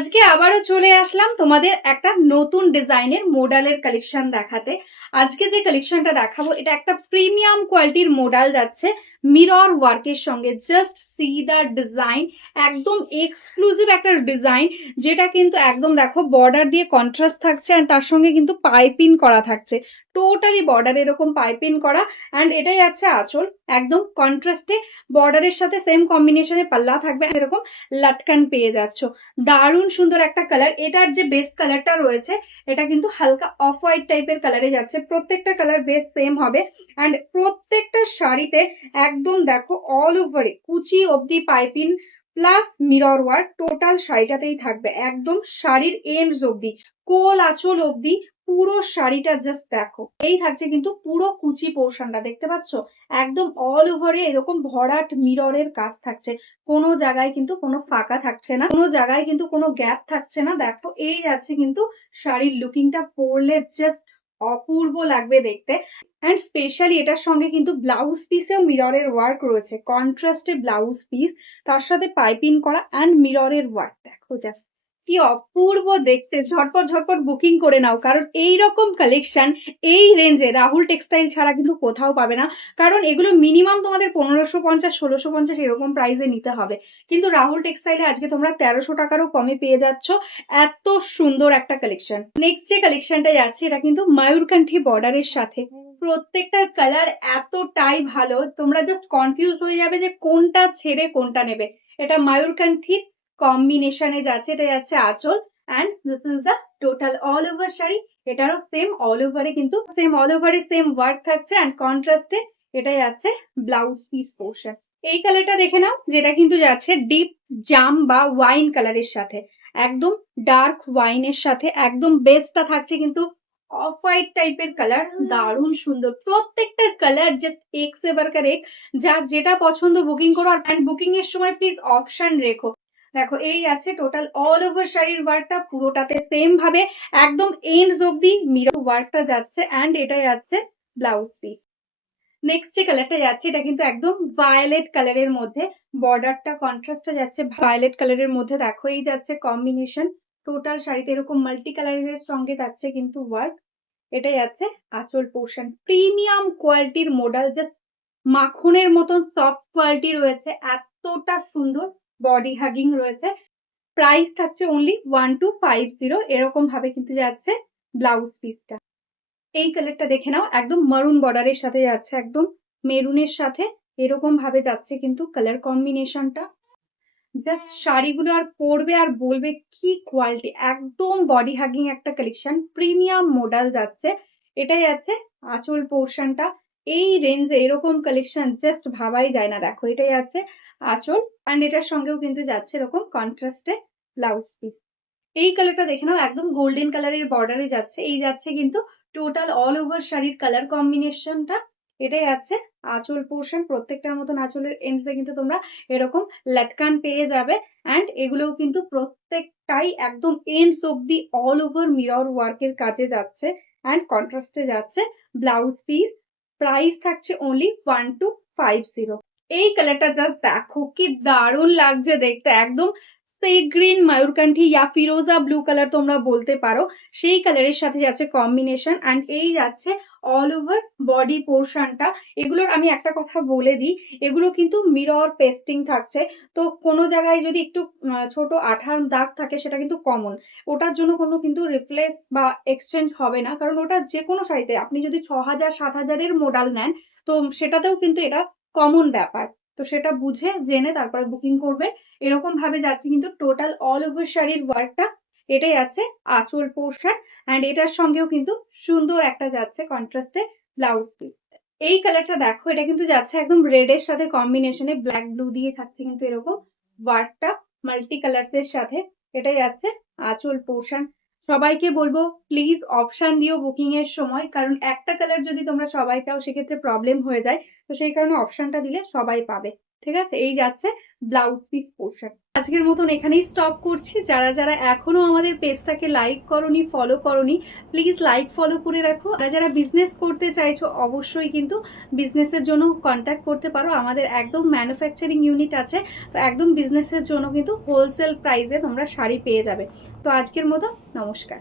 আজকে আবারও চলে আসলাম তোমাদের একটা নতুন ডিজাইনের মোডালের কালেকশন দেখাতে। আজকে যে কালেকশনটা দেখাবো এটা একটা প্রিমিয়াম কোয়ালিটির মোডাল যাচ্ছে মিরর ওয়ার্কের সঙ্গে। জাস্ট সি দা ডিজাইন, একদম এক্সক্লুসিভ একটা ডিজাইন, যেটা কিন্তু একদম দেখো বর্ডার দিয়ে কন্ট্রাস্ট থাকছে আর তার সঙ্গে কিন্তু পাইপিং করা থাকছে। টোটালি বর্ডার এরকম পাইপিং করা, অ্যান্ড এটাই আছে আঁচল। একদম কন্ট্রাস্টে বর্ডারের সাথে সেম কম্বিনেশনে পাল্লা থাকবে, এরকম লাটকান পেয়ে যাচ্ছ। দারুণ সুন্দর একটা কালার। এটার যে বেস কালারটা রয়েছে এটা কিন্তু হালকা অফ হোয়াইট টাইপের কালারে যাচ্ছে। প্রত্যেকটা কালার বেস সেম হবে, অ্যান্ড প্রত্যেকটা শাড়িতে একদম দেখো অল ওভারে কুচি অবধি piping plus mirror work total শাড়িটাতেই থাকবে, একদম শাড়ির এন্ডস অবধি, কোল আঁচল অবধি পুরো শাড়িটা জাস্ট দেখো। এই থাকছে কিন্তু পুরো কুচি পোর্শনটা, দেখতে পাচ্ছ একদম অল ওভারে এরকম ভরাট মিররের কাজ থাকছে। কোনো জায়গায় কিন্তু কোনো ফাঁকা থাকছে না, কোনো জায়গায় কিন্তু কোনো গ্যাপ থাকছে না। দেখো এই আছে কিন্তু শাড়ির লুকিংটা, পরলে জাস্ট অপূর্ব লাগবে দেখতে। অ্যান্ড স্পেশালি এটার সঙ্গে কিন্তু ব্লাউজ পিসেও মিররের ওয়ার্ক রয়েছে, কন্ট্রাস্টে ব্লাউজ পিস, তার সাথে পাইপিং করা অ্যান্ড মিররের ওয়ার্ক। দেখো জাস্ট কি অপূর্ব দেখতে। ঝটপট ঝটপট বুকিং করে নাও, কারণ এই রকম কালেকশন এই রেঞ্জে রাহুল টেক্সটাইল ছাড়া কিন্তু কোথাও পাবে না। কারণ এগুলো মিনিমাম তোমাদের 1550 1650 এরকম প্রাইসে নিতে হবে, কিন্তু রাহুল টেক্সটাইলে আজকে তোমরা 1300 টাকারও কমে পেয়ে যাচ্ছ। এত সুন্দর একটা কালেকশন। নেক্সট যে কালেকশনটা যাচ্ছে এটা কিন্তু ময়ূরকান্ঠী বর্ডারের সাথে। প্রত্যেকটা কালার এতটাই ভালো, তোমরা জাস্ট কনফিউজ হয়ে যাবে যে কোনটা ছেড়ে কোনটা নেবে। এটা ময়ূরকান্ঠির কম্বিনেশনে যাচ্ছে, এটা যাচ্ছে আঁচল, and this is the total all over sari. এটারও সেম অল ওভারে কিন্তু সেম অল ওভারে সেম ওয়ার্ক থাকছে, অ্যান্ড কন্ট্রাস্টে এটাই আছে ব্লাউজ পিস পোর্শন। এই কালারটা দেখে নাও, যেটা কিন্তু যাচ্ছে ডিপ জাম বা ওয়াইন কালারের সাথে, একদম ডার্ক ওয়াইনের সাথে একদম বেসটা থাকছে কিন্তু অফ হোয়াইট টাইপের কালার। দারুণ সুন্দর প্রত্যেকটা কালার, জাস্ট এক সে বারকার এক। যার যেটা পছন্দ বুকিং করো, আর বুকিং এর সময় প্লিজ অপশন রেখো। দেখো এই আছে টোটাল অল ওভার শাড়ির ওয়ার্কটা, পুরোটাতে সেম ভাবে একদম এন্ডস অব্দি মিরর ওয়ার্কটা যাচ্ছে, অ্যান্ড এটাই আছে ব্লাউজ পিস। নেক্সট যে কালারটা যাচ্ছে এটা কিন্তু একদম ভায়োলেট কালারের মধ্যে, বর্ডারটা কন্ট্রাস্টটা যাচ্ছে ভায়োলেট কালারের মধ্যে। দেখো এই যাচ্ছে কম্বিনেশন, টোটাল শাড়িতে এরকম মাল্টি কালারের সঙ্গে যাচ্ছে কিন্তু ওয়ার্ক। এটাই আছে আঁচল পোর্শন। প্রিমিয়াম কোয়ালিটির মোডাল, জাস্ট মাখনের মতন সফট কোয়ালিটি রয়েছে, এতটা সুন্দর বডি হাগিং রয়েছে। প্রাইস থাকছে অনলি 1250, এরকম ভাবে কিন্তু যাচ্ছে ব্লাউজ পিসটা। এই কালারটা দেখে নাও, একদম মারুন বর্ডারের সাথে যাচ্ছে, একদম মেরুনের সাথে এরকম ভাবে যাচ্ছে কিন্তু কালার কম্বিনেশনটা। জাস্ট শাড়িগুলো আর পরবে আর বলবে কি কোয়ালিটি, একদম বডি হাগিং একটা কালেকশন, প্রিমিয়াম মডেল যাচ্ছে। এটাই আছে আঁচল পোর্শনটা। এই রেঞ্জে এরকম কালেকশন জাস্ট ভাবাই যায় না। দেখো এটাই আছে আঁচল, অ্যান্ড এটার সঙ্গেও কিন্তু যাচ্ছে এরকম কন্ট্রাস্টে ব্লাউজ পিস। এই কালারটা দেখে নাও, একদম গোল্ডেন কালারের বর্ডারে যাচ্ছে। এই যাচ্ছে কিন্তু টোটাল অল ওভার শাড়ির কালার কম্বিনেশনটা। এটাই আছে আঁচল পোর্শন। প্রত্যেকটার মতন আঁচলের এন্ডসে কিন্তু তোমরা এরকম লাটকান পেয়ে যাবে, অ্যান্ড এগুলোও কিন্তু প্রত্যেকটাই একদম এন্ডস অব্দি অল ওভার মিরর ওয়ার্কের কাজে যাচ্ছে, অ্যান্ড কন্ট্রাস্টে যাচ্ছে ব্লাউজ পিস। প্রাইস থাকছে অনলি 1250। এই কালারটা জাস্ট দেখো কি দারুণ লাগছে দেখতে, একদম সি গ্রিন ময়ূরকান্ঠী ইয়া ফিরোজা ব্লু কালার তোমরা বলতে পারো, সেই কালারের সাথে যাচ্ছে কম্বিনেশন, অ্যান্ড এই যাচ্ছে অল ওভার বডি পোর্শনটা। এগুলোর আমি একটা কথা বলে দিই, এগুলো কিন্তু মিরর পেস্টিং থাকছে, তো কোনো জায়গায় যদি একটু ছোট আঠার দাগ থাকে সেটা কিন্তু কমন, ওটার জন্য কোনো কিন্তু রিপ্লেস বা এক্সচেঞ্জ হবে না, কারণ ওটা যে কোনো শাড়িতে আপনি যদি 6000 7000-এর মডেল নেন তো সেটাতেও কিন্তু এটা কমন ব্যাপার। তো সেটা বুঝে জেনে তারপরে বুকিং করবে। এরকম ভাবে যাচ্ছে কিন্তু টোটাল অল ওভার শাড়ির ওয়ার্কটা। এটাই আছে আঁচল পোর্শন, অ্যান্ড এটার সঙ্গেও কিন্তু সুন্দর একটা যাচ্ছে কন্ট্রাস্টে ব্লাউজ পিস। এই কালারটা দেখো, এটা কিন্তু যাচ্ছে একদম রেড এর সাথে কম্বিনেশনে, ব্ল্যাক ব্লু দিয়ে থাকছে কিন্তু এরকম ওয়ার্কটা মাল্টি কালার্স এর সাথে। এটাই আছে আঁচল পোর্শন। সবাইকে বলবো প্লিজ অপশন দিও বুকিং এর সময়, কারণ একটা কালার যদি তোমরা সবাই চাও সেক্ষেত্রে প্রবলেম হয়ে যায়, তো সেই কারণে অপশনটা দিলে সবাই পাবে। ঠিক আছে, এই যাচ্ছে ব্লাউজ পিস পোর্শন। আজকের মতন এখানেই স্টপ করছি। যারা যারা এখনো আমাদের পেজটাকে লাইক করনি, ফলো করনি, প্লিজ লাইক ফলো করে রাখো। আর যারা বিজনেস করতে চাইছো অবশ্যই কিন্তু বিজনেসের জন্য কন্ট্যাক্ট করতে পারো। আমাদের একদম ম্যানুফ্যাকচারিং ইউনিট আছে, তো একদম বিজনেসের জন্য কিন্তু হোলসেল প্রাইসে তোমরা শাড়ি পেয়ে যাবে। তো আজকের মতো নমস্কার।